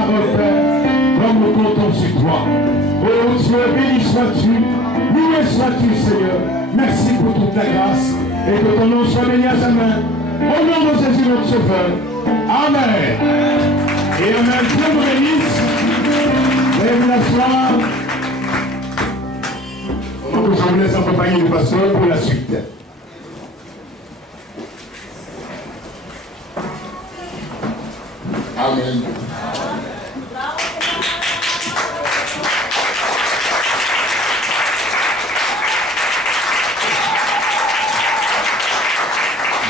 parole, Père, comme nous comptons sur toi. Oh Dieu, béni sois-tu, loué sois-tu, Seigneur. Merci pour toute ta grâce et que ton nom soit béni à jamais. Au nom de Jésus, notre Sauveur. Amen. Et Amen. Dieu vous bénisse. Veuillez vous asseoir. Donc, je vous laisse accompagner le pasteur pour la suite. Amen.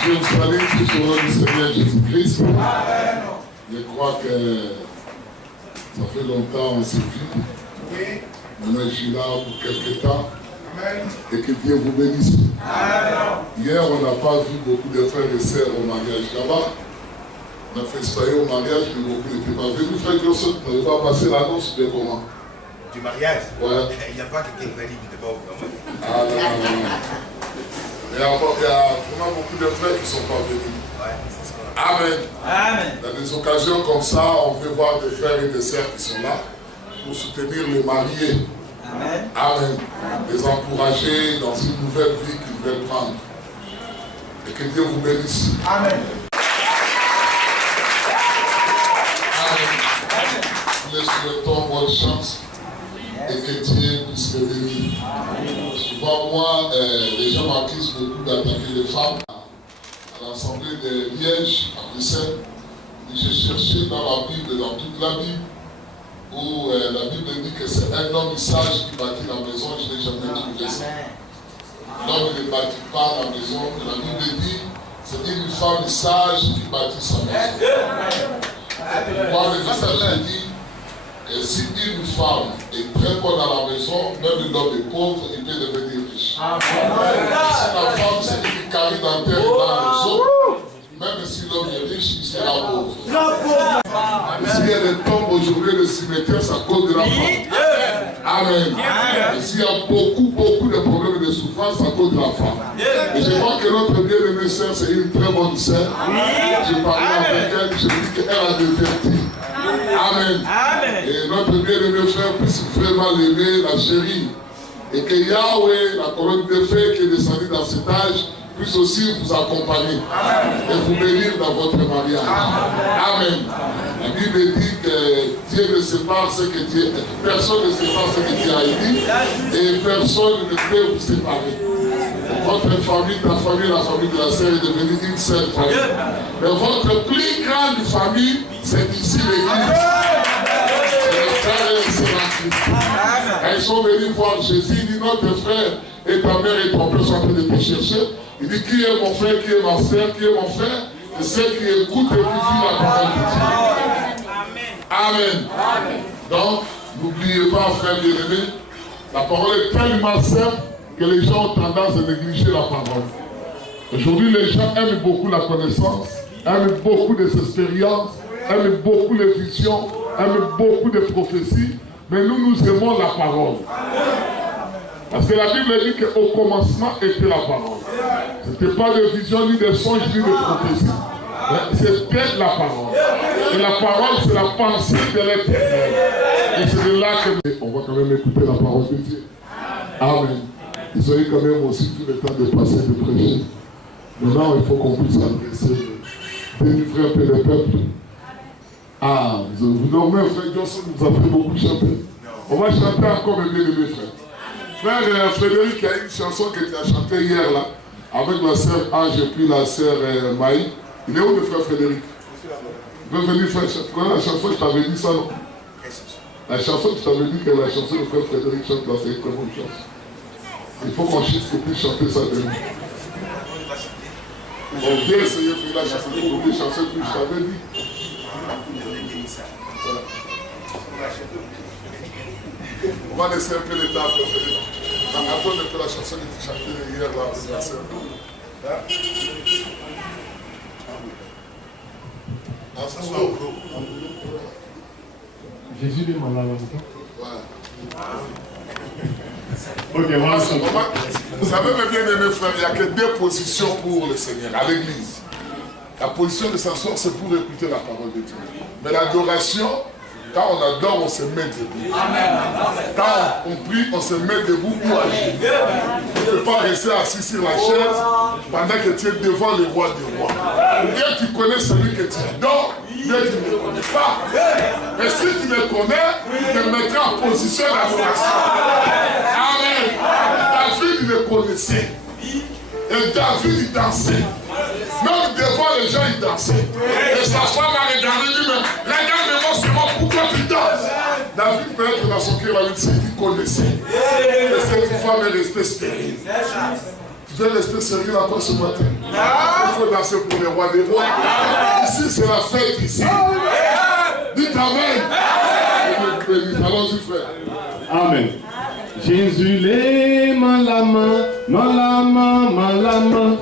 Je vous salue tous au nom du Seigneur Jésus-Christ. Je crois que ça fait longtemps qu'on s'est vu. Maintenant, je suis là pour quelques temps. Et que Dieu vous bénisse. Hier, on n'a pas vu beaucoup de frères et sœurs au mariage là-bas. On a fait espayer au mariage, mais beaucoup n'étaient pas venus. Frère Joseph, on n'avait pas passé l'annonce de comment? Du mariage? Ouais. Il n'y a pas quelqu'un qui est pas au moment. Ah non, non, non. Il y a vraiment beaucoup de frères qui ne sont pas venus. Ouais, c'est ça. Amen. Amen. Dans des occasions comme ça, on veut voir des frères et des sœurs qui sont là pour soutenir les mariés. Amen. Amen. Les encourager dans une nouvelle vie qu'ils veulent prendre. Et que Dieu vous bénisse. Amen. Nous les souhaitons bonne chance et que Dieu puisse les bénir. Souvent, moi, les gens m'accusent beaucoup d'attaquer les femmes. À l'Assemblée de Liège, à Bruxelles, j'ai cherché dans la Bible, dans toute la Bible, où la Bible dit que c'est un homme sage qui bâtit la maison. Je n'ai jamais trouvé ça. L'homme ne bâtit pas la maison. La Bible dit c'est une femme sage qui bâtit sa maison. Pourquoi le message dit que si une femme est très bonne à la maison, même l'homme est pauvre, il peut devenir riche. Si la femme c'est une carré dentaire dans les os, même si l'homme est riche, il sera pauvre. Si elle tombe aujourd'hui le cimetière, c'est à cause de la femme. Amen. Et s'il y a beaucoup de problèmes et de souffrances, c'est à cause de la femme. Et je crois que notre bien-aimée sœur, c'est une très bonne sœur. J'ai parlé avec elle, je dis qu'elle a des vertus. Amen. Et notre bien-aimé frère puisse vraiment l'aimer, la chérir. Et que Yahweh, la colonne de feu qui est descendue dans cet âge, puisse aussi vous accompagner et vous bénir dans votre mariage. Amen. La Bible dit que Dieu ne sépare ce que Dieu, personne ne sépare ce que Dieu a dit et personne ne peut vous séparer. Votre famille, ta famille, la famille de la sœur est devenue une seule famille. Mais votre plus grande famille, c'est ici l'église. C'est le frère et la sœur en Christ. Elles sont venues voir Jésus, il dit notre frère et ta mère et ton père sont en train de te chercher. Il dit qui est mon frère, qui est ma sœur, qui est mon frère? C'est ceux qui écoutent et qui vivent la parole de Dieu. Amen. Amen. Donc, n'oubliez pas, frère bien-aimé, la parole est tellement simple que les gens ont tendance à négliger la parole. Aujourd'hui, les gens aiment beaucoup la connaissance, aiment beaucoup les expériences, aiment beaucoup les visions, aiment beaucoup de prophéties, mais nous aimons la parole. Parce que la Bible dit qu'au commencement était la parole. Ce n'était pas de vision, ni de songe, ni de prophétie. C'était la parole. Et la parole, c'est la pensée de l'Éternel. Et c'est de là que... On va quand même écouter la parole de Dieu. Amen. Et soyez quand même aussi tout le temps de passer, de prêcher. Maintenant, il faut qu'on puisse adresser, délivrer un peu le peuple. Ah, vous dormez, frère Johnson, vous avez beaucoup chanté. On va chanter encore mes bien-aimés, frère. Frère Frédéric, il y a une chanson que tu as chantée hier, là, avec la sœur Ange et puis la sœur Maï. Il est où le frère Frédéric? Il veut venir faire chanter. Tu connais la chanson, je t'avais dit ça, non? La chanson, je t'avais dit que la chanson de frère Frédéric chante là, c'est une très bonne chanson. Il faut qu'on puisse chanter ça de nous. On vient essayer de faire la chanson, pour des chansons que je t'avais dit. Voilà. On va laisser un peu l'état de Frédéric. Attends un peu la chanson que tu chantais hier là avec la sœur. Jésus est malade en même temps. Ok, voilà. Vous savez, mes bien-aimés frères, il n'y a que deux positions pour le Seigneur à l'église. La position de s'asseoir, c'est pour écouter la parole de Dieu. Mais l'adoration, Quand on adore, on se met debout. Quand on prie, on se met debout pour agir. Tu ne peux pas rester assis sur la chaise pendant que tu es devant le roi des rois. Dès que tu connais celui que tu adores, dès que tu ne le connais pas. Et si tu le connais, tu te mettras en position d'adoration. Amen. David le connaissait. Et David il dansait. Même devant les gens, il dansait. Et sa femme a regardé, dit, mais regarde-moi seulement, pourquoi tu danses? David peut-être dans son cœur, il connaissait. Et cette femme est restée stérile. Tu dois rester stérile encore ce matin. Il faut danser pour les rois des rois. Ici, c'est la fête ici. Dites Amen. Allons-y, frère. Amen. Jésus l'aime la main, la main, la main.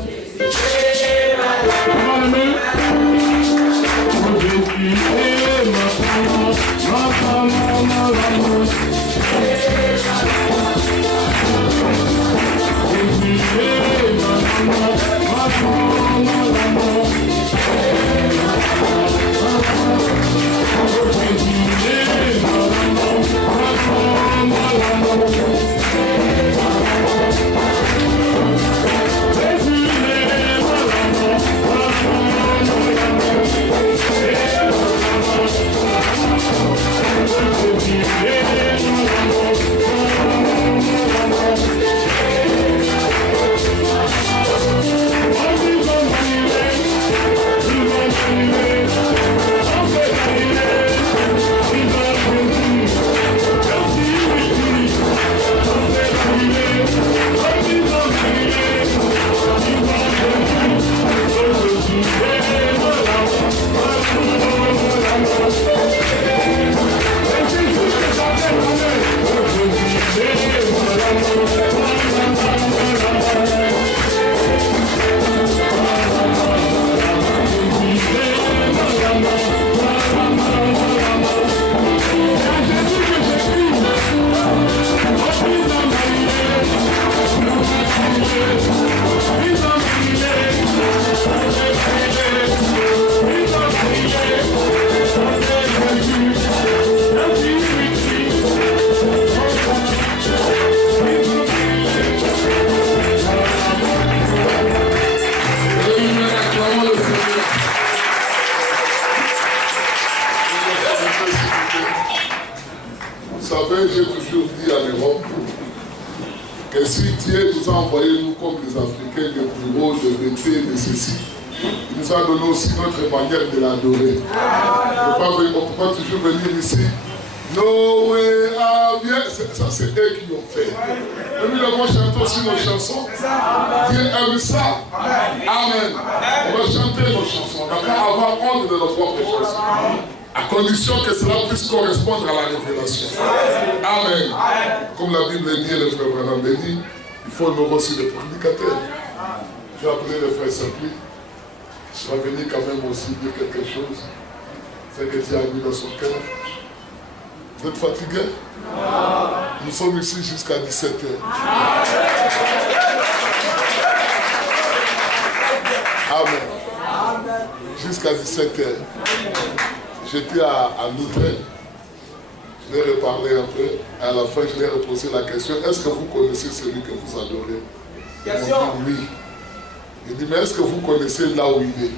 J'ai toujours dit à l'Europe que si Dieu nous a envoyé, nous comme les Africains, des bureaux, de métiers, de ceci, il nous a donné aussi notre manière de l'adorer. On ne peut pas toujours venir ici. Noé a bien. Ça, c'est eux qui l'ont fait. Et nous devons chanter aussi nos chansons. Dieu aime ça. Amen. On va chanter nos chansons. On n'a pas à avoir honte de nos propres chansons. À condition que cela puisse correspondre à la révélation. Amen. Comme la Bible dit, le frère Branham dit, il faut nous aussi des prédicateurs. Je vais appeler le frère Saint-Louis. Je vais venir quand même aussi dire quelque chose. C'est que Dieu a mis dans son cœur. Vous êtes fatigué? Nous sommes ici jusqu'à 17h. Amen. Jusqu'à 17h. J'étais à Noutrel. Je l'ai reparlé un peu. À la fin, je lui ai reposé la question. Est-ce que vous connaissez celui que vous adorez? Ils m'ont dit oui. Il dit, mais est-ce que vous connaissez là où il est?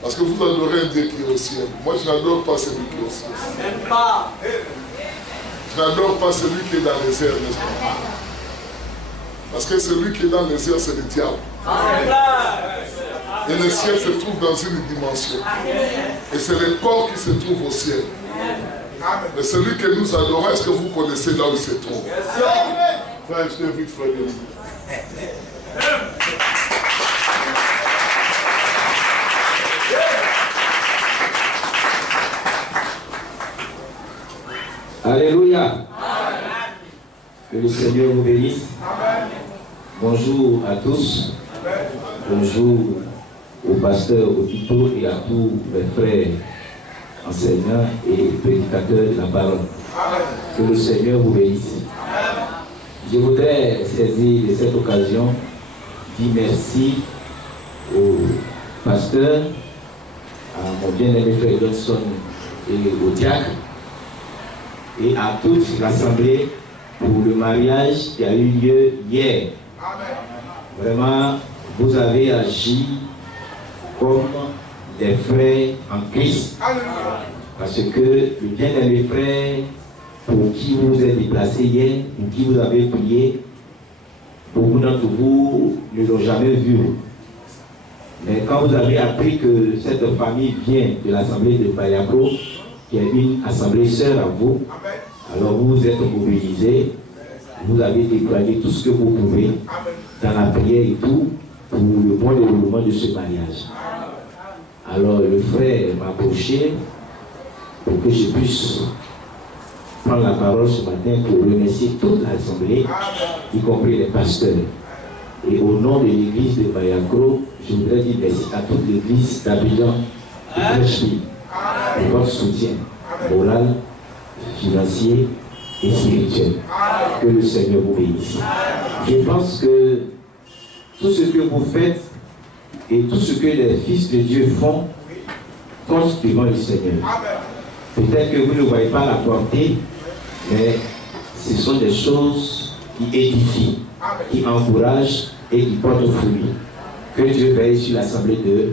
Parce que vous adorez un Dieu qui est au ciel. Moi, je n'adore pas celui qui est au ciel. Je n'adore pas celui qui est dans les airs, n'est-ce pas? Parce que celui qui est dans les airs, c'est le diable. Et le ciel se trouve dans une dimension. Et c'est le corps qui se trouve au ciel. Mais celui que nous adorons, est-ce que vous connaissez là où il se trouve? Frère, je t'invite, frère. Alléluia. Que le Seigneur vous bénisse. Bonjour à tous. Bonjour au pasteur Otito et à tous mes frères enseignants et prédicateurs de la parole. Que le Seigneur vous bénisse. Je voudrais saisir de cette occasion dire merci au pasteur, à mon bien-aimé frère Johnson et au diacre et à toute l'assemblée pour le mariage qui a eu lieu hier. Vraiment, vous avez agi comme des frères en Christ. Parce que le bien-aimé frère pour qui vous êtes déplacé hier, pour qui vous avez prié, beaucoup d'entre vous ne l'ont jamais vu. Mais quand vous avez appris que cette famille vient de l'assemblée de Bayako, qui est une assemblée sœur à vous, alors vous vous êtes mobilisés, vous avez déployé tout ce que vous pouvez dans la prière et tout pour le bon déroulement de ce mariage. Alors le frère m'a approché pour que je puisse prendre la parole ce matin pour remercier toute l'assemblée, y compris les pasteurs. Et au nom de l'église de Bayako, je voudrais dire merci à toute l'église d'Abidjan de Freshfield pour votre soutien moral, financier et spirituel. Que le Seigneur vous bénisse. Je pense que tout ce que vous faites et tout ce que les fils de Dieu font compte devant le Seigneur. Peut-être que vous ne voyez pas la portée, mais ce sont des choses qui édifient, qui encouragent et qui portent fruit. Que Dieu veille sur l'assemblée de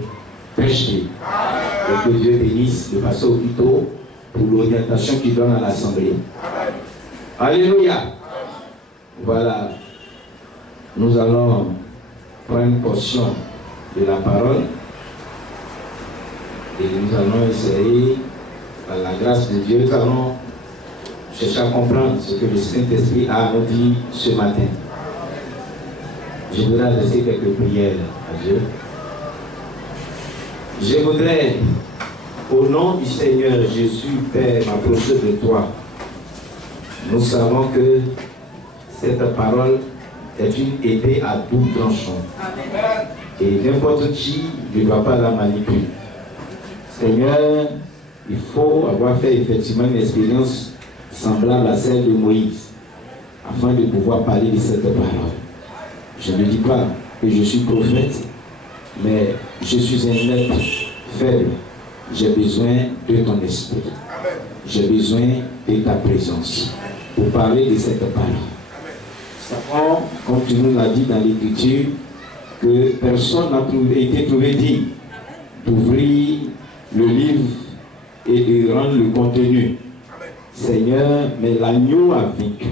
Freshfield. Et que Dieu bénisse le pasteur Okito pour l'orientation qu'il donne à l'assemblée. Alléluia. Voilà. Nous allons prendre une portion de la parole et nous allons essayer, par la grâce de Dieu, nous allons chercher à comprendre ce que le Saint-Esprit a nous dit ce matin. Je voudrais adresser quelques prières à Dieu. Je voudrais, au nom du Seigneur Jésus, Père, m'approcher de toi. Nous savons que cette parole est une épée à double tranchant. Et n'importe qui ne doit pas la manipuler. Seigneur, il faut avoir fait effectivement une expérience semblable à celle de Moïse, afin de pouvoir parler de cette parole. Je ne dis pas que je suis prophète, mais je suis un être faible. J'ai besoin de ton esprit. J'ai besoin de ta présence pour parler de cette parole. Savons, comme tu nous l'as dit dans l'Écriture, que personne n'a été trouvé digne d'ouvrir le livre et de rendre le contenu. Seigneur, mais l'agneau a vaincu.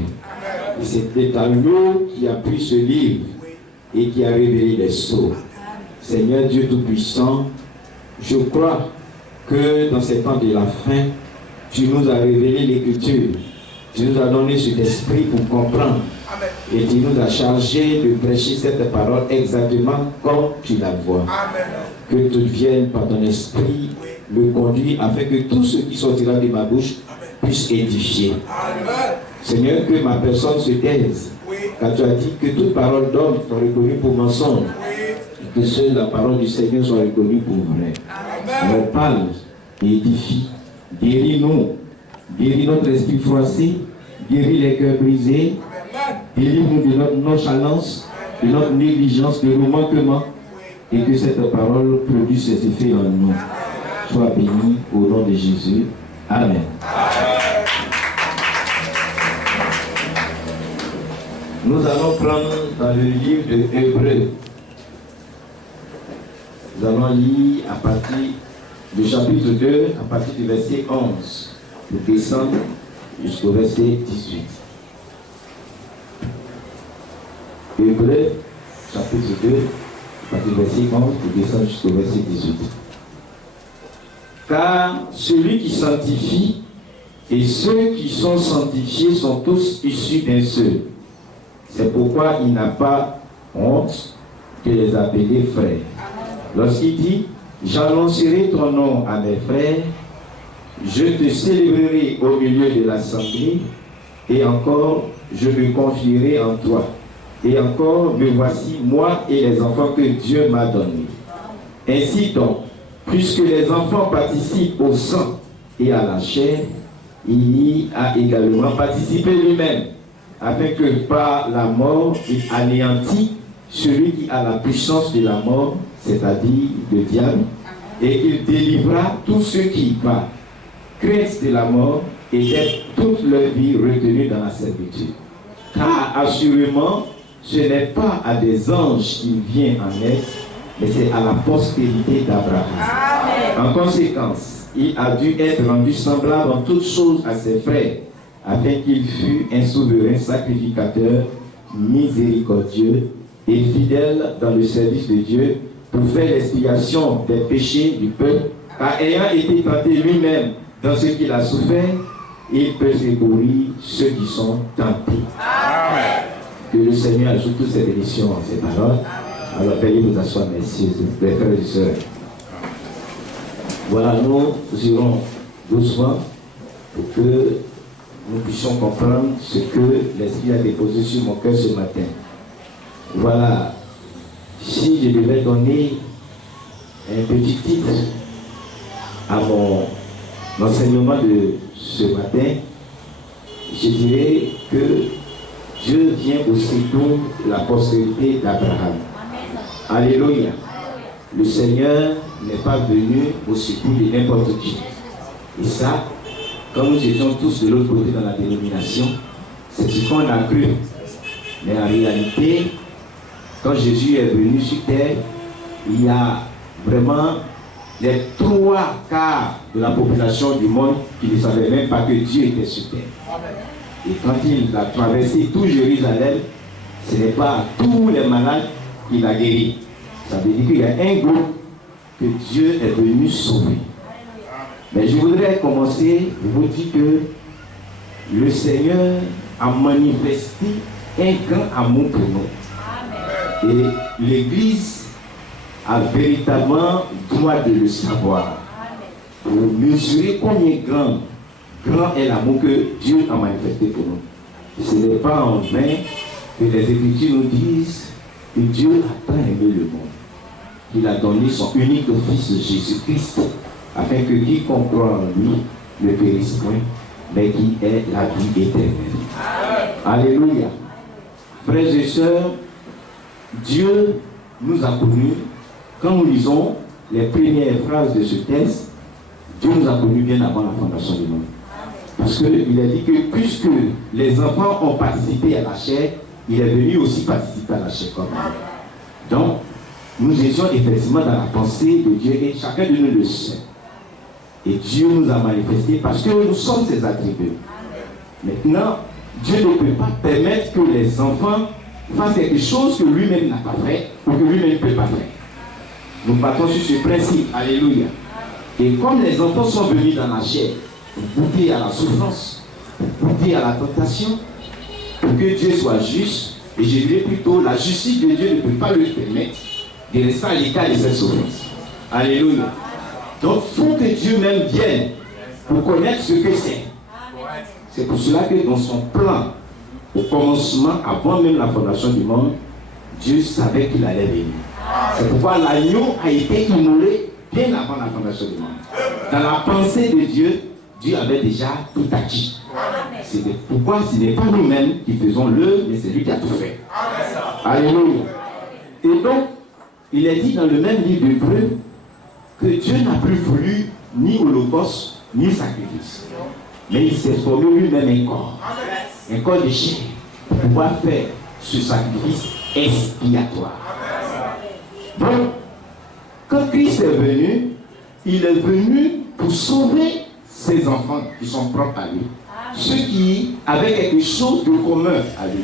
Et c'était l'agneau qui a pris ce livre et qui a révélé les sceaux. Seigneur Dieu Tout-Puissant, je crois que dans ces temps de la fin, tu nous as révélé l'Écriture. Tu nous as donné cet esprit pour comprendre. Et tu nous as chargé de prêcher cette parole exactement comme tu la vois. Que tout vienne par ton esprit me conduire afin que tout ce qui sortira de ma bouche puisse édifier. Seigneur, que ma personne se taise. Car tu as dit que toute parole d'homme soit reconnue pour mensonge. Et que seule la parole du Seigneur soit reconnue pour vrai. Alors parle et édifie. Guéris-nous. Guéris notre esprit froissé. Guéris les cœurs brisés. Délivre-nous de notre nonchalance, de notre négligence, de nos manquements. Et que cette parole produise ses effets en nous. Sois béni au nom de Jésus. Amen. Nous allons prendre dans le livre de Hébreux. Nous allons lire à partir du chapitre 2, à partir du verset 11, pour descendre jusqu'au verset 18. Hébreux, chapitre 2, à partir du verset 11, pour descendre jusqu'au verset 18. Car celui qui sanctifie et ceux qui sont sanctifiés sont tous issus d'un seul. C'est pourquoi il n'a pas honte de les appeler frères. Lorsqu'il dit, j'annoncerai ton nom à mes frères, je te célébrerai au milieu de l'assemblée, et encore, je me confierai en toi. Et encore, me voici, moi et les enfants que Dieu m'a donnés. Ainsi donc, puisque les enfants participent au sang et à la chair, il y a également participé lui-même, afin que par la mort, il anéantit celui qui a la puissance de la mort, c'est-à-dire le diable, et qu'il délivra tous ceux qui, par crainte de la mort et d'être toute leur vie retenus dans la servitude. Car assurément, ce n'est pas à des anges qu'il vient en aide, mais c'est à la postérité d'Abraham. En conséquence, il a dû être rendu semblable en toutes choses à ses frères, afin qu'il fût un souverain sacrificateur, miséricordieux et fidèle dans le service de Dieu, pour faire l'expiation des péchés du peuple, car ayant été tenté lui-même dans ce qu'il a souffert, il peut secourir ceux qui sont tentés. Amen. Que le Seigneur ajoute toutes ces bénédictions en ces paroles. Alors, veuillez vous asseoir, messieurs, les frères et sœurs. Voilà, nous irons doucement pour que nous puissions comprendre ce que l'Esprit a déposé sur mon cœur ce matin. Voilà, si je devais donner un petit titre à mon enseignement de ce matin, je dirais que Dieu vient au secours de la postérité d'Abraham. Alléluia. Le Seigneur n'est pas venu au secours de n'importe qui. Et ça, comme nous étions tous de l'autre côté dans la dénomination, c'est ce qu'on a cru. Mais en réalité, quand Jésus est venu sur terre, il y a vraiment les 3/4 de la population du monde qui ne savaient même pas que Dieu était sur terre. Et quand il a traversé tout Jérusalem, ce n'est pas tous les malades qu'il a guéris. Ça veut dire qu'il y a un groupe que Dieu est venu sauver. Mais je voudrais commencer pour vous dire que le Seigneur a manifesté un grand amour pour nous. Et l'Église a véritablement droit de le savoir. Pour mesurer combien grand est l'amour que Dieu a manifesté pour nous. Ce n'est pas en vain que les Écritures nous disent que Dieu a tant aimé le monde. Il a donné son unique Fils Jésus-Christ, afin que quiconque croit en lui ne périsse point, mais qui ait la vie éternelle. Alléluia. Frères et sœurs, Dieu nous a connus. Quand nous lisons les premières phrases de ce texte, Dieu nous a connus bien avant la fondation du monde. Parce qu'il a dit que puisque les enfants ont participé à la chair, il est venu aussi participer à la chair comme nous. Donc, nous étions effectivement dans la pensée de Dieu et chacun de nous le sait. Et Dieu nous a manifesté parce que nous sommes ses attributs. Maintenant, Dieu ne peut pas permettre que les enfants fassent quelque chose que lui-même n'a pas fait ou que lui-même ne peut pas faire. Nous partons sur ce principe. Alléluia. Et comme les enfants sont venus dans la chair pour goûter à la souffrance, pour goûter à la tentation, pour que Dieu soit juste, et je dirais plutôt la justice de Dieu ne peut pas lui permettre de rester à l'écart de cette souffrance. Alléluia. Donc il faut que Dieu même vienne pour connaître ce que c'est. C'est pour cela que dans son plan, au commencement, avant même la fondation du monde, Dieu savait qu'il allait venir. C'est pourquoi l'agneau a été immolé bien avant la fondation du monde. Dans la pensée de Dieu, Dieu avait déjà tout acquis. C'est pourquoi ce n'est pas nous-mêmes qui faisons l'œuvre, mais c'est lui qui a tout fait. Alléluia. Et donc, il est dit dans le même livre d'Hébreux que Dieu n'a plus voulu ni holocauste, ni sacrifice. Mais il s'est formé lui-même un corps de chair, pour pouvoir faire ce sacrifice expiatoire. Donc, quand Christ est venu, il est venu pour sauver ses enfants qui sont propres à lui. Ceux qui avaient quelque chose de commun à lui.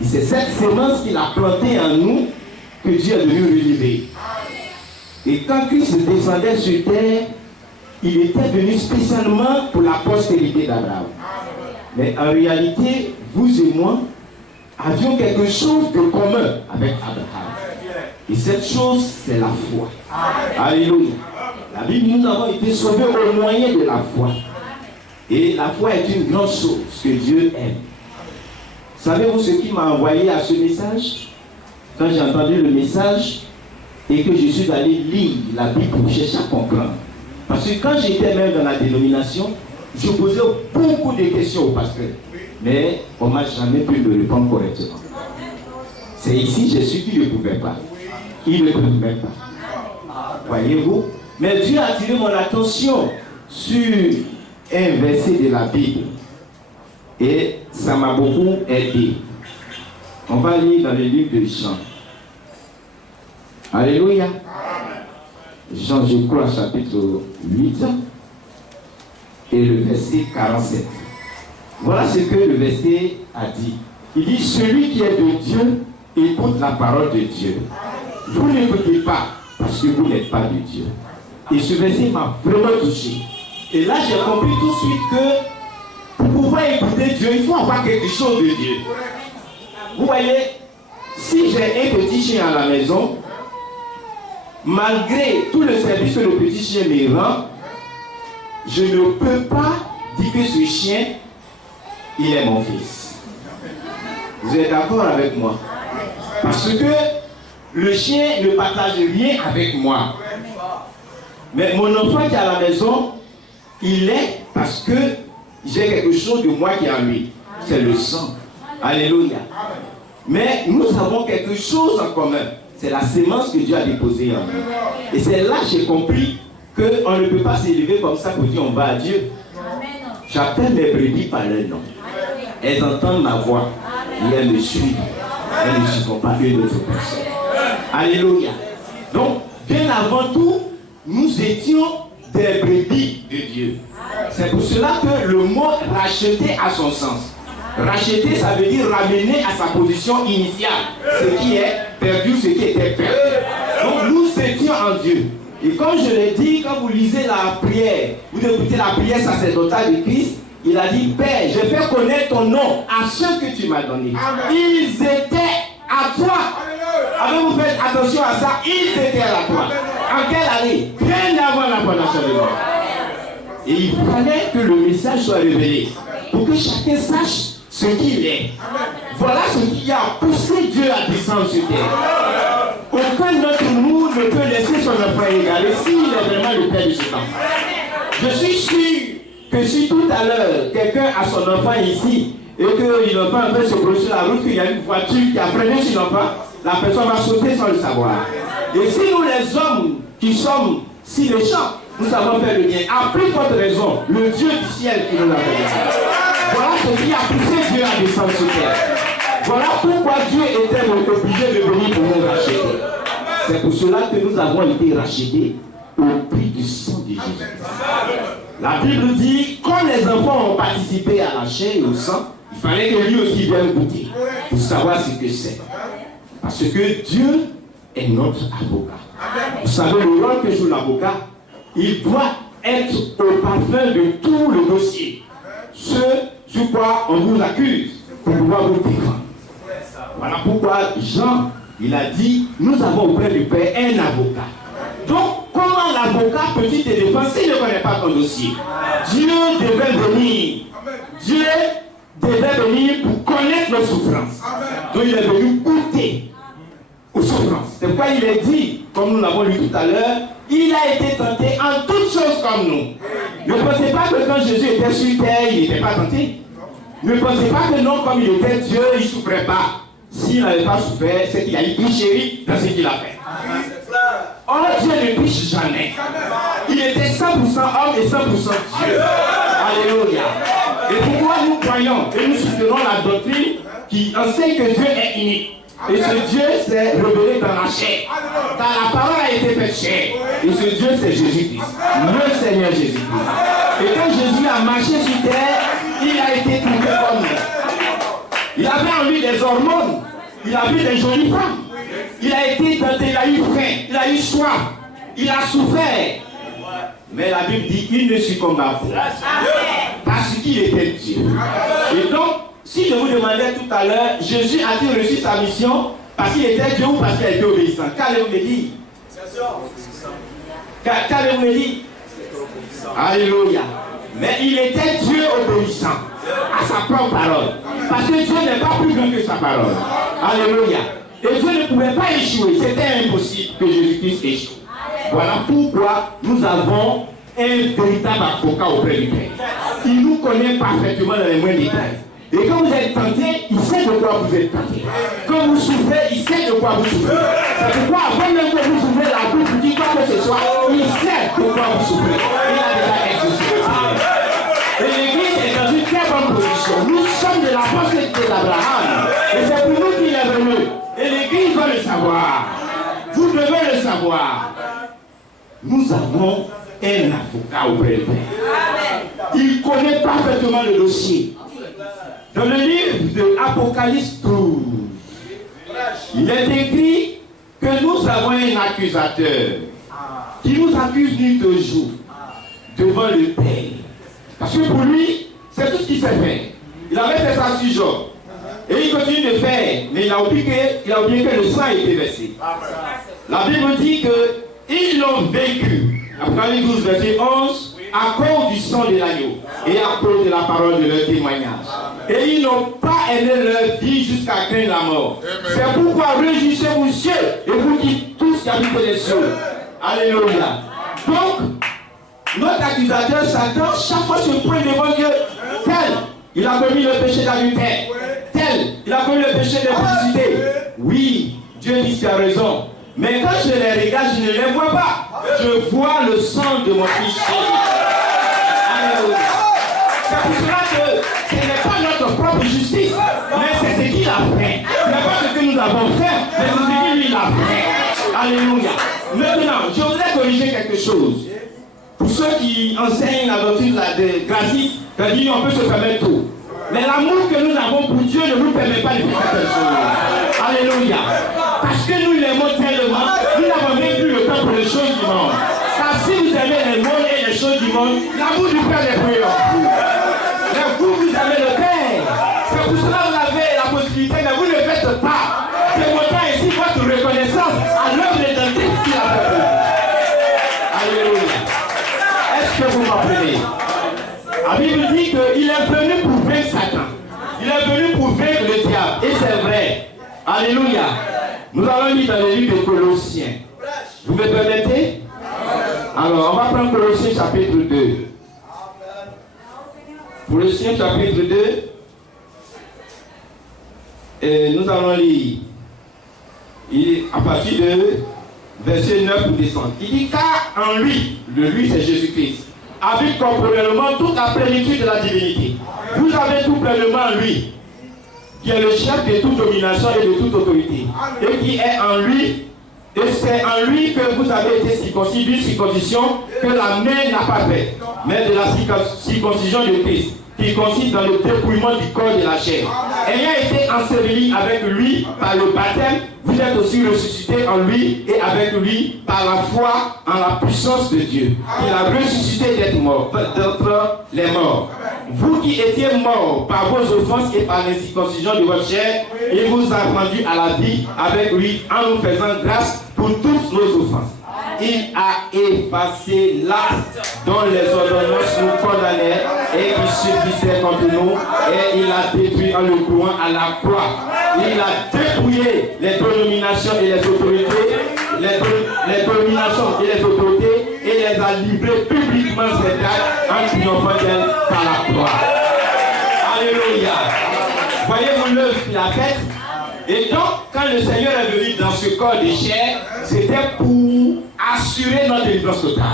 Et c'est cette semence qu'il a plantée en nous que Dieu est venu relever. Et quand Christ descendait sur terre, il était venu spécialement pour la postérité d'Abraham. Mais en réalité, vous et moi avions quelque chose de commun avec Abraham. Et cette chose, c'est la foi. Alléluia. La Bible dit, nous avons été sauvés au moyen de la foi. Et la foi est une grande chose que Dieu aime. Savez-vous ce qui m'a envoyé à ce message? Quand j'ai entendu le message et que je suis allé lire la Bible pour chercher à comprendre. Parce que quand j'étais même dans la dénomination, je posais beaucoup de questions au pasteur. Mais on ne m'a jamais pu me répondre correctement. C'est ici, je suis qui ne pouvait pas. Il ne pouvait même pas. Voyez-vous? Mais Dieu a attiré mon attention sur un verset de la Bible et ça m'a beaucoup aidé. On va lire dans le livre de Jean. Alléluia. Jean, je crois, chapitre 8 et le verset 47. Voilà ce que le verset a dit. Il dit, celui qui est de Dieu écoute la parole de Dieu. Vous n'écoutez pas parce que vous n'êtes pas de Dieu. Et ce verset m'a vraiment touché. Et là, j'ai compris tout de suite que pour pouvoir écouter Dieu, il faut avoir quelque chose de Dieu. Vous voyez, si j'ai un petit chien à la maison, malgré tout le service que le petit chien me rend, je ne peux pas dire que ce chien, il est mon fils. Vous êtes d'accord avec moi? Parce que le chien ne partage rien avec moi. Mais mon enfant qui est à la maison, il est parce que j'ai quelque chose de moi qui est en lui. C'est le sang. Alléluia. Mais nous avons quelque chose en commun. C'est la sémence que Dieu a déposée en nous. Et c'est là que j'ai compris qu'on ne peut pas s'élever comme ça pour dire on va à Dieu. J'appelle mes brebis par leur nom. Elles entendent ma voix et elles me suivent. Elles ne suivront pas une autre personne. Alléluia. Donc, bien avant tout, nous étions des brebis de Dieu. C'est pour cela que le mot racheter a son sens. Racheter, ça veut dire ramener à sa position initiale. Ce qui est perdu, ce qui était perdu. Donc nous étions en Dieu. Et comme je l'ai dit, quand vous lisez la prière, vous écoutez la prière sacerdotale de Christ, il a dit, Père, je fais connaître ton nom à ceux que tu m'as donnés. Ils étaient à toi. Avez-vous fait attention à ça? Ils étaient à toi. En quelle année? Bien avant la fondation de l'homme. Et il fallait que le message soit révélé pour que chacun sache ce qu'il est. Voilà ce qui a poussé Dieu à descendre sur terre. Aucun d'entre nous ne peut laisser son enfant égaré s'il est vraiment le père de cet enfant. Je suis sûr que si tout à l'heure quelqu'un a son enfant ici et que l'enfant veut se brosser sur la route, qu'il y a une voiture qui a freiné sur l'enfant, la personne va sauter sans le savoir. Et si nous les hommes qui sommes si méchants, nous savons faire le bien, à plus forte raison, le Dieu du ciel qui nous a fait. Voilà ce qui a poussé Dieu à descendre sur terre. Voilà pourquoi Dieu était obligé de venir pour nous racheter. C'est pour cela que nous avons été rachetés au prix du sang de Jésus. La Bible dit, quand les enfants ont participé à la chair et au sang, il fallait que lui aussi vienne goûter pour savoir ce que c'est. Parce que Dieu est notre avocat. Vous savez, le rôle que joue l'avocat, il doit être au parfum de tout le dossier. Ce sur quoi on vous accuse pour pouvoir vous défendre. Voilà pourquoi Jean, il a dit, nous avons auprès du Père un avocat. Donc, comment l'avocat peut-il te défendre s'il ne connaît pas ton dossier? Dieu devait venir. Dieu devait venir pour connaître nos souffrances. Donc, il est venu goûter aux souffrances. C'est pourquoi il est dit, comme nous l'avons lu tout à l'heure, il a été tenté en toutes choses comme nous. Ne pensez pas que quand Jésus était sur terre, il n'était pas tenté. Ne pensez pas que non, comme il était Dieu, il ne souffrait pas. S'il n'avait pas souffert, c'est qu'il y a eu tricherie dans ce qu'il a fait. Or, Dieu ne triche jamais. Il était 100% homme et 100% Dieu. Alléluia. Et pourquoi nous croyons et nous soutenons la doctrine qui enseigne que Dieu est unique. Et ce Dieu s'est révélé dans la chair. Car la parole a été faite chair. Et ce Dieu, c'est Jésus-Christ. Le Seigneur Jésus-Christ. Et quand Jésus a marché sur terre, il a été trouvé comme nous. Il avait en lui des hormones. Il a vu des jolies femmes. Il a été tenté, il a eu faim, il a eu soif. Il a souffert. Mais la Bible dit qu'il ne succomba pas. Parce qu'il était Dieu. Et donc, si je vous demandais tout à l'heure, Jésus a-t-il reçu sa mission parce qu'il était Dieu ou parce qu'il était obéissant? Qu'allez-vous me dire? Qu'allez-vous me dire? Alléluia. Mais il était Dieu obéissant à sa propre parole. Parce que Dieu n'est pas plus grand que sa parole. Alléluia. Et Dieu ne pouvait pas échouer. C'était impossible que Jésus-Christ échoue. Voilà pourquoi nous avons un véritable avocat auprès du Père. Il nous connaît parfaitement dans les moindres détails. Et quand vous êtes tenté, il sait de quoi vous êtes tenté. Quand vous souffrez, il sait de quoi vous souffrez. C'est pourquoi avant même que vous ouvrez la bouche, vous dites quoi que ce soit, il sait de quoi vous souffrez. Il a déjà exaucé. d'Abraham. Et c'est pour nous qu'il est venu. Et l'Église doit le savoir. Vous devez le savoir. Nous avons un avocat auprès du Père. Il connaît parfaitement le dossier. Dans le livre de Apocalypse 12, il est écrit que nous avons un accusateur qui nous accuse nuit et jour devant le Père. Parce que pour lui, c'est tout ce qu'il sait faire. Il avait fait ça 6 jours. Et il continue de faire, mais il a oublié que le sang a été versé. La Bible dit qu'ils l'ont vaincu. Apocalypse 12, verset 11, à cause du sang de l'agneau et à cause de la parole de leur témoignage. Et ils n'ont pas aimé leur vie jusqu'à craindre la mort. C'est pourquoi réjouissez-vous, cieux, et vous qui tous qui habitez les cieux. Alléluia. Donc, notre accusateur Satan, chaque fois se pointe devant Dieu, tel, il a commis le péché d'adultère, tel, il a commis le péché d'impudicité. Oui, Dieu dit tu as raison. Mais quand je les regarde, je ne les vois pas. Je vois le sang de mon fils. Alléluia. C'est pour cela que ce n'est pas notre propre justice, mais c'est ce qu'il a fait. Ce n'est pas ce que nous avons fait, mais c'est ce qu'il a fait. Alléluia. Maintenant, je voudrais corriger quelque chose. Pour ceux qui enseignent la doctrine de Gracie, c'est-à-dire on peut se permettre tout. Mais l'amour que nous avons pour Dieu ne nous permet pas de faire quelque chose. Alléluia. Parce que nous l'aimons tellement, nous n'avons même plus le temps pour les choses du monde. Car si vous aimez le monde et les choses du monde, l'amour du Père est plus en vous. Mais vous aimez le Père. C'est pour cela que vous avez la possibilité, mais vous ne le faites pas. Démontrez ici votre reconnaissance à l'œuvre de Christ qu'il a fait. Alléluia. Est-ce que vous m'apprenez? La Bible dit qu'il est venu pour vaincre Satan. Il est venu pour vaincre le diable. Et c'est vrai. Alléluia. Nous allons lire dans le livre de Colossiens. Vous me permettez? Alors, on va prendre Colossiens chapitre 2. Colossiens chapitre 2. Et nous allons lire à partir de verset 9 pour descendre. Il dit car en lui, le lui c'est Jésus-Christ, habite corporellement toute la plénitude de la divinité. Vous avez tout pleinement en lui, qui est le chef de toute domination et de toute autorité, et qui est en lui, et c'est en lui que vous avez été circoncis d'une circoncision que la main n'a pas faite, mais de la circoncision de Christ, qui consiste dans le dépouillement du corps de la chair. Ayant été ensevelis avec lui par le baptême, vous êtes aussi ressuscités en lui et avec lui par la foi en la puissance de Dieu. Il a ressuscité d'entre les morts. Vous qui étiez morts par vos offenses et par l'incirconcision de votre chair, il vous a rendu à la vie avec lui en nous faisant grâce pour toutes nos offenses. Il a effacé l'acte dont les ordonnances nous condamnaient et qui suffisait contre nous, et il a détruit en le clouant à la croix. Il a dépouillé les dominations et les autorités, les dominations et les autorités, et les a livrées publiquement spectacle en triomphant d'elles par la croix. Alléluia. Voyez-vous l'œuvre qu'il a faite? Et donc, quand le Seigneur est venu dans ce corps de chair, c'était pour assurer notre délivrance totale.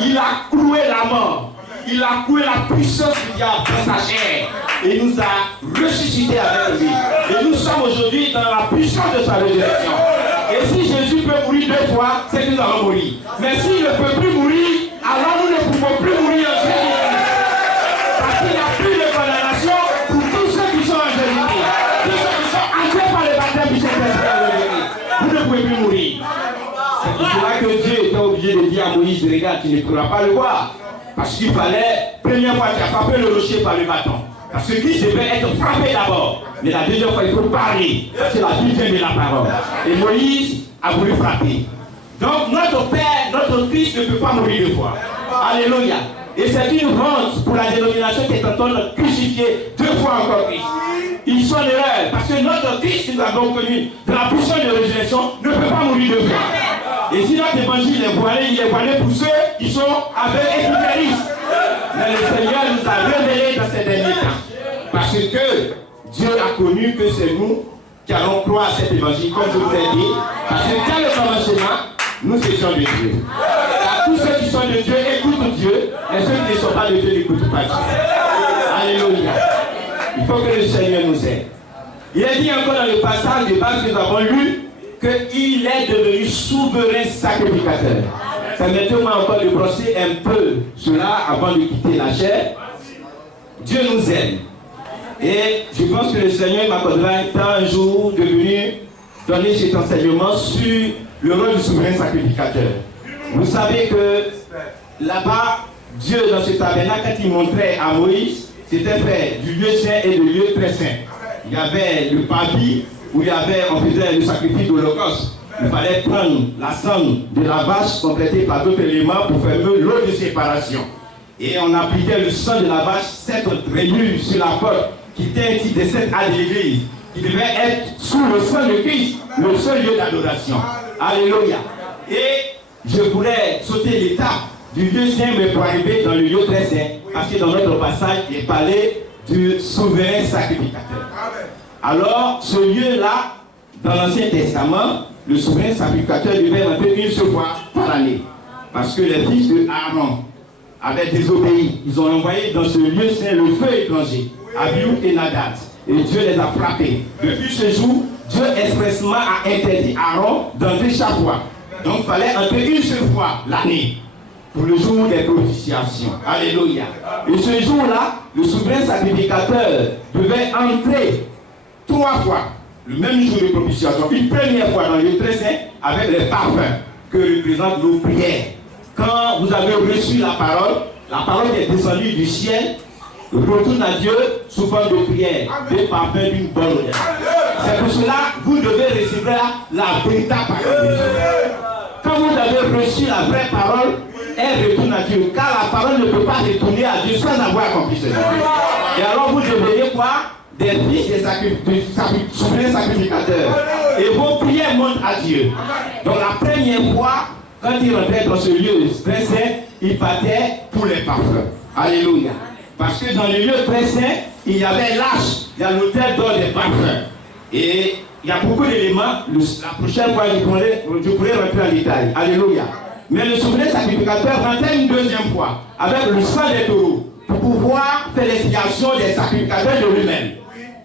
Il a cloué la mort. Il a cloué la puissance du diable dans sa chair. Et nous a ressuscité avec lui. Et nous sommes aujourd'hui dans la puissance de sa résurrection. Et si Jésus peut mourir 2 fois, c'est que nous allons mourir. Mais s'il ne peut plus mourir, alors nous ne pouvons plus mourir en Jésus. Parce qu'il n'y a plus de condamnation pour tous ceux qui sont en Jésus. Tous ceux qui sont entrés par le baptême du Saint-Esprit. Vous ne pouvez plus mourir. C'est pour cela que Dieu était obligé de dire à Moïse, regarde, tu ne pourras pas le voir. Parce qu'il fallait, première fois, tu as frappé le rocher par le bâton. Parce que Christ devait être frappé d'abord. Mais la deuxième fois, il faut parler. Parce que la vie vient de la parole. Et Moïse a voulu frapper. Donc notre Père, notre Christ ne peut pas mourir 2 fois. Alléluia. Et c'est une honte pour la dénomination qui est en train de crucifier 2 fois encore Christ. Ils sont en erreur. Parce que notre Christ que nous avons connu de la puissance de résurrection ne peut pas mourir 2 fois. Et si notre évangile est voilé, il est voilé pour ceux qui sont avec Épicéris. Mais le Seigneur nous a révélé dans ces derniers temps. Parce que Dieu a connu que c'est nous qui allons croire à cet évangile, comme je vous ai dit. Parce que dès le commencement, nous étions de Dieu. Car tous ceux qui sont de Dieu écoutent Dieu, et ceux qui ne sont pas de Dieu n'écoutent pas Dieu. Alléluia. Il faut que le Seigneur nous aide. Il est dit encore dans le passage de base que nous avons lu qu'il est devenu souverain sacrificateur. Permettez-moi encore de brosser un peu cela avant de quitter la chair. Dieu nous aime. Et je pense que le Seigneur m'accordera un temps un jour de venir donner cet enseignement sur le rôle du souverain sacrificateur. Vous savez que là-bas, Dieu dans ce tabernacle, quand il montrait à Moïse, c'était fait du lieu saint et du lieu très saint. Il y avait le parvis où on faisait le sacrifice d'Holocauste. Il fallait prendre la sangle de la vache complétée par d'autres éléments pour faire l'eau de séparation. Et on appliquait le sang de la vache, cette rainure sur la porte, qui était un type de cette à l'église, qui devait être sous le sang de Christ, le seul lieu d'adoration. Alléluia. Et je voulais sauter l'étape du lieu saint, mais pour arriver dans le lieu très saint, parce que dans notre passage, il est parlé du souverain sacrificateur. Alors, ce lieu-là, dans l'Ancien Testament, le souverain sacrificateur devait rentrer une seule fois par année. Parce que les fils de Aaron avaient désobéi. Ils ont envoyé dans ce lieu saint le feu étranger, Abihu et Nadab. Et Dieu les a frappés. Depuis ce jour, Dieu expressement a interdit Aaron d'entrer chaque fois. Donc il fallait entrer une seule fois l'année, pour le jour des propitiations. Alléluia. Et ce jour-là, le souverain sacrificateur devait entrer 3 fois, le même jour de propitiation. Une première fois dans le lieu très saint, avec les parfums que représentent nos prières. Quand vous avez reçu la parole qui est descendue du ciel, retourne à Dieu sous forme de prière, des parfums d'une bonne odeur. C'est pour cela que vous devez recevoir la véritable parole de Dieu. Quand vous avez reçu la vraie parole, elle retourne à Dieu. Car la parole ne peut pas retourner à Dieu sans avoir accompli ce devoir. Et alors vous devenez quoi? Des fils des souverains sacrificateurs. Et vos prières montent à Dieu. Donc la première fois, quand il rentrait dans ce lieu très saint, il partait pour les parfums. Alléluia. Parce que dans le lieu très saint, il y avait l'arche, il y a l'autel d'or des parfums. Et il y a beaucoup d'éléments. La prochaine fois, je pourrais rentrer en détail. Alléluia. Mais le souverain sacrificateur rentrait une deuxième fois avec le sang des taureaux pour pouvoir faire l'expiation des sacrificateurs de lui-même.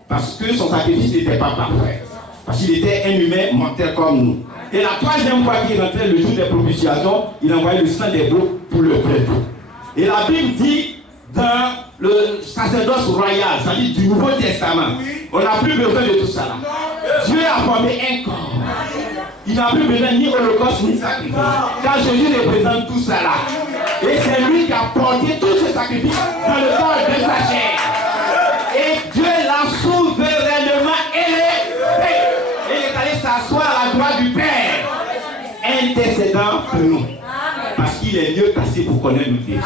Parce que son sacrifice n'était pas parfait. Parce qu'il était un humain mortel comme nous. Et la troisième fois qu'il rentrait le jour des propitiations, il envoyait le sang des veaux pour le peuple. Et la Bible dit dans le sacerdoce royal, c'est-à-dire du Nouveau Testament, on n'a plus besoin de tout ça là. Dieu a formé un corps. Il n'a plus besoin ni holocauste ni sacrifice. Car Jésus représente tout ça là. Et c'est lui qui a porté tous ces sacrifices dans le corps de sa chair. Et Dieu l'a souverainement élevé. Et il est allé s'asseoir à la droite du Père, intercédant pour nous. Parce qu'il est mieux placé pour connaître nos défis.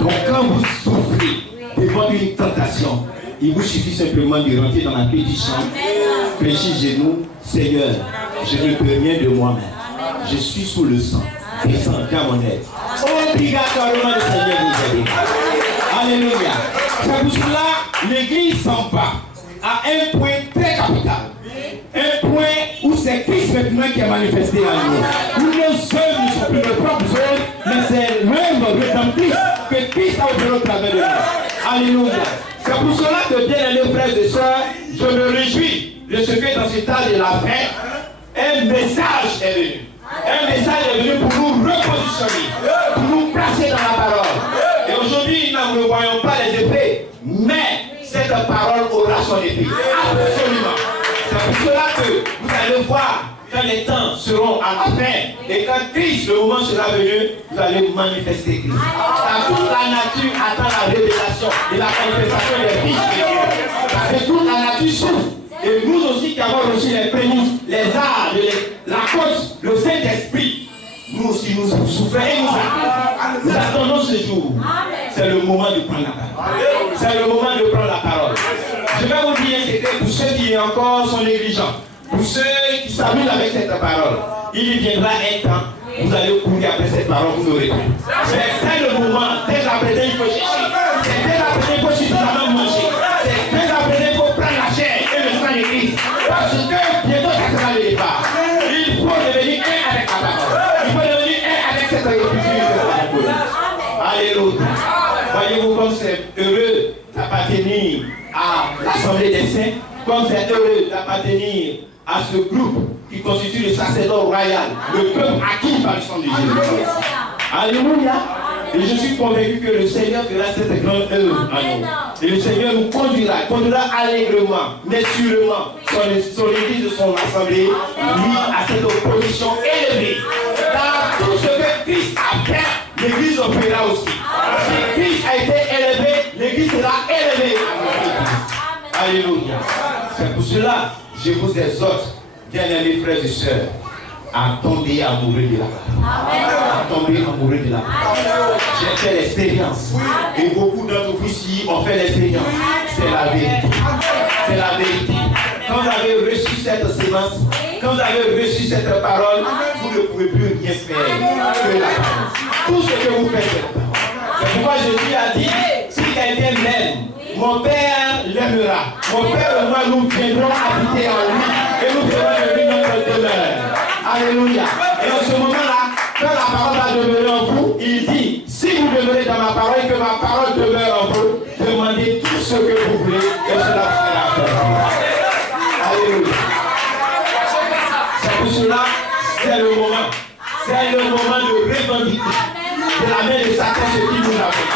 Donc quand vous souffrez devant une tentation, il vous suffit simplement de rentrer dans la pétition, fléchir genoux, Seigneur, je ne peux rien de moi-même. Je suis sous le sang. Descends, viens mon aide. Obligatoirement le Seigneur vous aide. Alléluia. C'est pour cela l'église s'en va à un point très capital. Un point où c'est Christ maintenant qui est manifesté en nous. Où nos œuvres ne sont plus nos propres œuvres, mais c'est l'œuvre rédemptrice que Christ a opéré au travers de nous. Alléluia. C'est pour cela que, bien aimés frères et sœurs, je me réjouis de ce que dans cet âge de la fin, un message est venu. Un message est venu pour nous repositionner, pour nous placer dans la parole. Et aujourd'hui, nous ne voyons pas les effets, mais cette parole aura son effet. Absolument. C'est pour cela que vous allez voir quand les temps seront à la fin et quand Christ, le moment sera venu, vous allez manifester Christ. Car toute la nature attend la révélation et la manifestation des fils de Dieu. Parce que toute la nature souffre. Et nous aussi qui avons reçu les prémices, les arts, la cause, le Saint-Esprit, nous aussi nous souffrons et nous attendons ce jour. C'est le moment de prendre la parole. C'est le moment de prendre la parole. Je vais vous dire un secret pour ceux qui encore sont négligents. Pour ceux qui s'amusent avec cette parole. Il viendra un temps, vous allez courir après cette parole, vous n'aurez plus. C'est le moment, dès après il faut chercher. C'est dès après il faut suffisamment manger. C'est dès après il faut prendre la chair et le sang de Christ. Parce que bientôt ça sera le départ. Il faut devenir un avec la parole. Il faut devenir un avec cette écriture. Alléluia. Voyez-vous comme c'est heureux d'appartenir à l'Assemblée des Saints. comme c'est heureux d'appartenir à ce groupe qui constitue le sacerdoce royal, le peuple acquis par le sang de Jésus. Alléluia. Et je suis convaincu que le Seigneur fera cette grande œuvre à nous. Et le Seigneur nous conduira allègrement, mais sûrement, son église de son assemblée, lui, à cette position élevée. Dans tout ce que Christ a fait, l'église le fera aussi. Si Christ a été élevé, l'église sera élevée. Alléluia. C'est pour cela, je vous exhorte, bien-aimés frères et sœurs, à tomber amoureux de la parole. À tomber amoureux de la parole. J'ai fait l'expérience. Et beaucoup d'entre vous ici ont fait l'expérience. C'est la vérité. C'est la vérité. Quand vous avez reçu cette sémence, quand vous avez reçu cette parole, vous ne pouvez plus rien faire que la parole. Tout ce que vous faites, c'est la parole. C'est pourquoi Jésus a dit, si quelqu'un m'aime, mon Père l'aimera. Mon Père et moi, nous viendrons habiter en lui. Et nous ferons de lui notre demeure. Alléluia. Et en ce moment-là, quand la parole va demeurer en vous, il dit, si vous demeurez dans ma parole et que ma parole demeure en vous, demandez tout ce que vous voulez et cela sera fait. Alléluia. C'est pour cela, c'est le moment. C'est le moment de revendiquer de la main de Satan ce qui nous a fait.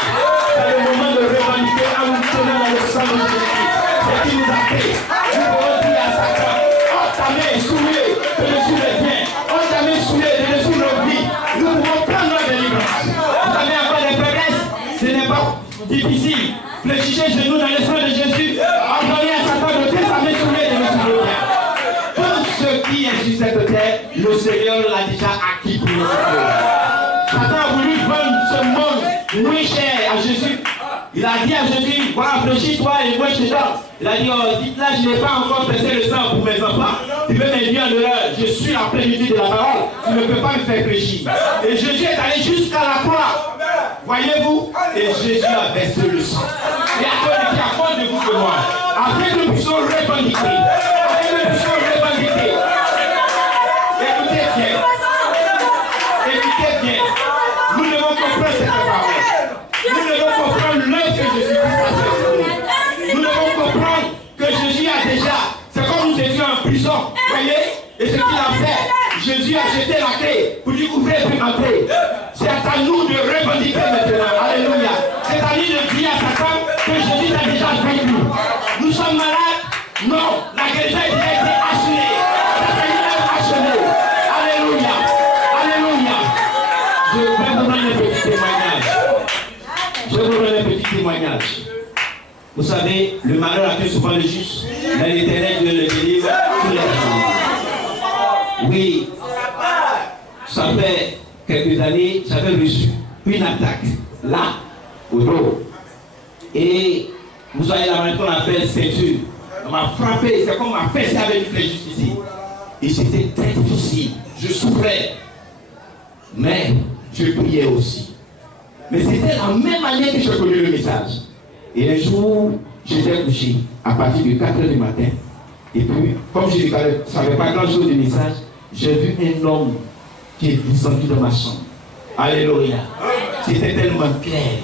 C'est le moment de revendiquer en nous tenant dans le sang de Jésus-Christ ce qui nous a fait. Nous pouvons dire à Satan, oh ta main est souillée de-dessus les biens. Oh ta main est souillée de-dessus nos vies. Nous pouvons prendre notre délivrance. Vous avez encore des faiblesses, ce n'est pas difficile. Fléchissez genoux dans le sang de Jésus. Ordonnez à Satan de faire sa main souillée de-dessus nos biens. Tout ce qui est sur cette terre, le Seigneur l'a déjà acquis pour nous. Satan a voulu vendre ce monde moins cher à Jésus. Il a dit à Jésus, voilà, fléchis-toi et moi je te donne. Il a dit, oh, dites là, je n'ai pas encore pressé le sang pour mes enfants. Tu veux m'aider en dehors. Je suis la plénitude de la parole. Tu ne peux pas me faire fléchir. Et Jésus est allé jusqu'à la croix. Voyez-vous? Et Jésus a versé le sang. Et après, il dit, à cause de vous que moi, afin que nous puissions revendiquer. Afin que nous puissions revendiquer. Écoutez bien. Écoutez bien. Nous devons comprendre cette parole. Nous devons comprendre l'œuvre que Jésus a fait. Nous devons comprendre que Jésus a déjà, c'est comme nous étions en prison, voyez, et ce qu'il a fait, Jésus a jeté la clé pour lui ouvrir puis entrer. C'est à nous de revendiquer maintenant. Alléluia. C'est à lui de dire à Satan que Jésus a déjà vaincu. Nous sommes malades? Non. La guérison a déjà été assurée. La guérison est achevée. Alléluia. Alléluia. Je vais vous donner un petit témoignage. Je vais vous donner un petit témoignage. Vous savez, le malheur a fait souvent le juste, mais l'Éternel Dieu le délivre tous les jours. Oui, ça fait quelques années, j'avais reçu une attaque, là, au dos. Et vous avez la main qu'on appelle ceinture. On m'a frappé, c'est comme on m'a fessé avec une flèche jusqu'ici. Et c'était très difficile, je souffrais. Mais je priais aussi. Mais c'était la même année que je connais le message. Et un jour, j'étais couché à partir de 4 h du matin. Et puis, comme je ne savais pas grand-chose du message, j'ai vu un homme qui est descendu dans ma chambre. Alléluia. C'était tellement clair.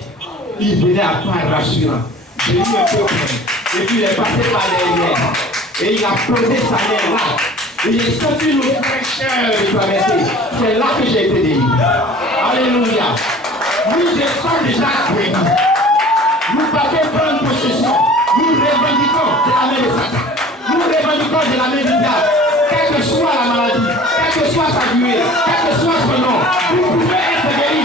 Il venait à part rassurant. J'ai eu un peu peur. Et puis il est passé par derrière. Et il a posé sa main là. Et j'ai senti une fraîcheur de traverser. C'est là que j'ai été délivré. Alléluia. Nous sommes déjà guéris. Nous partons prendre possession. Nous revendiquons de la main de Satan. Nous revendiquons de la main du diable. Quelle que soit la maladie, quelle que soit sa durée, quel que soit son nom, vous pouvez être guéri.